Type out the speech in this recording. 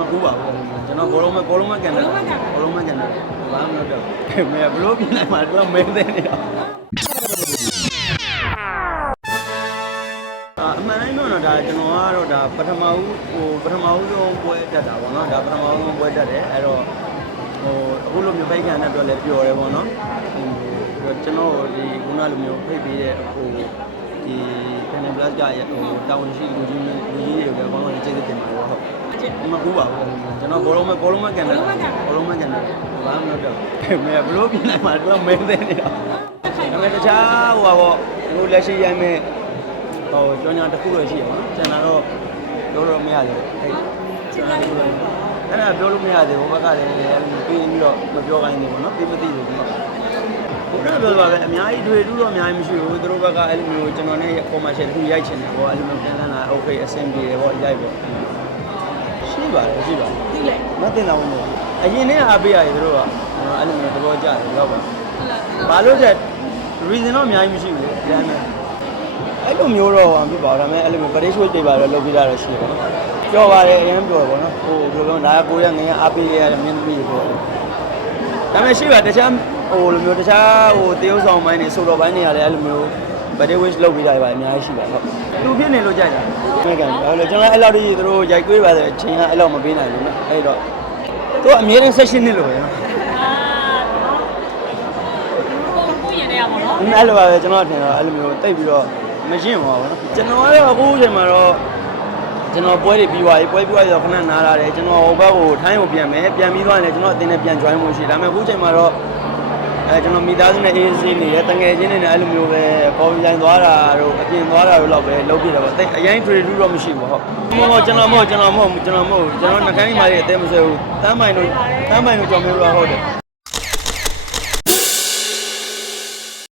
မကူပါဘူးကျွန်တော်ဘောလုံးမဘောလုံးမကန်တယ်ဘောလုံးမကန်တယ်ဘာမှမလုပ်တော့မဲဘလို့ပြင်လိုက်မှာတော့မဲတဲ့နေတော့အမှန်တိုင်းတော့ဒါကျွန်တော်ကတော့ဒါပထမဦးဟိုပထမဦးဆုံးပွဲတက်တာပေါ့နော်ဒါပထမဦးဆုံးပွဲတက်တယ်အဲ့တော့ဟိုအခုလိုမျိုးဖိုက်ကန်တဲ့အတွက်လည်းပျော်တယ်ပေါ့နော်ဟိုကျွန်တော်ဒီခုနလိုမျိုးဖိတ်ပေးတဲ့ဟိုဒီ Canon Plus ကဟိုတာဝန်ရှိလူကြီးလူကြီးတွေကဘောလုံးကျေးဇူးတင်ပါတယ်ဟုတ် မကူပါဘူးကျွန်တော်ဘောလုံးမဘောလုံးမကန်တာဘောလုံးမကန်တာဘာမှမပြောမင်းဘလို့ပြင်လိုက်မှာတော့မင်းသေးနေတော့ဒါပေမဲ့တခြားဟိုပါပေါ့ကျွန်တော်လက်ရှိရိုင်းမဲ့ဟိုကြောင်ကြောင်တစ်ခုတော့ရှိရမှာကျန်တာတော့ပြောလို့မရသေးဘူးအဲ့ကျွန်တော်တို့အဲ့ဒါပြောလို့မရသေးဘူးဘက်ကလည်းပြီးပြီးတော့မပြောခိုင်းနေဘူးနော်ပြီးမသိဘူးဘုရားပြောတာလည်းအများကြီးတွေ့တူးတော့အများကြီးမရှိဘူးသူတို့ဘက်ကအဲ့လိုမျိုးကျွန်တော်နဲ့ commercial တစ်ခုရိုက်ချင်တယ်ပေါ့အဲ့လိုမျိုးပြန်လာတာ okay အဆင်ပြေတယ်ပေါ့ရိုက်ပေါ့ ရှိပါတယ်ရှိပါတယ်သိလိုက်မတင်တော့ဘူးအရင်နဲ့အားပေးရတယ်သူတို့ကအဲ့လိုမျိုးသဘောကျတယ်တော့ပါဘာလို့လဲ reason တော့အများကြီးမရှိဘူးလေဒါပေမဲ့အဲ့လိုမျိုးတော့ဟာဖြစ်ပါတော့ဒါပေမဲ့အဲ့လိုမျိုး British way တွေပါတော့လုပ်ပြတာတော့ရှိတယ်ပေါ့နော်ပြောပါတယ်အရင်ပြောပါတော့ဟိုဘယ်လိုပြောဒါကကိုရငယ်အားပေးရတဲ့မင်းသမီးတွေပေါ့ဒါပေမဲ့ရှိပါတခြားဟိုလိုမျိုးတခြားဟိုတရုပ်ဆောင်ပိုင်းတွေဆိုတော့ပိုင်းတွေရတယ်အဲ့လိုမျိုး British way လုပ်ပြတာတွေပါအများကြီးရှိပါဟုတ်သူဖြစ်နေလို့ကြိုက်တာဒီကံအဲ့လိုကျွန်တော်အဲ့လောက်ကြီးသူတို့ရိုက်ကွေးပါတယ်အချိန်ကအဲ့လောက်မပေးနိုင်ဘူးနော်အဲ့တော့သူကအမြဲတမ်း session နှစ်လို့ပဲနော်အာကိုကိုရင်နေရပါတော့အဲ့လိုပါပဲကျွန်တော်ထင်တော့အဲ့လိုမျိုးတိတ်ပြီးတော့မရှင်းပါဘူးနော်ကျွန်တော်ကတော့အခုချိန်မှာတော့ကျွန်တော်ပွဲတွေပြီးသွားပြီပွဲပြီးသွားပြီတော့ခဏနားလာတယ်ကျွန်တော်ဟိုဘက်ကိုထိုင်းကိုပြန်မယ်ပြန်ပြီးသွားရင်လည်းကျွန်တော်အတင်းနဲ့ပြန် join ဖို့ရှိတယ်ဒါပေမဲ့အခုချိန်မှာတော့ အဲကျွန်တော်မိသားစုနဲ့အေးဆေးနေတယ်တငယ်ချင်းတွေနဲ့အဲ့လိုမျိုးပဲပေါ်ပြိုင်သွားတာတို့အပြင်သွားတာတို့တော့ပဲလုပ်ပြတယ်ပေါ့တိတ်အရင် trade တော့မရှိဘူးဟုတ်မဟုတ်ကျွန်တော်မဟုတ်ကျွန်တော်မဟုတ်ကျွန်တော်မဟုတ်ကျွန်တော်နှခိုင်းမားရဲ့အသေးမဆွဲဘူးတမ်းပိုင်တို့တမ်းပိုင်တို့ကြော်မျိုးတော့ဟုတ်တယ်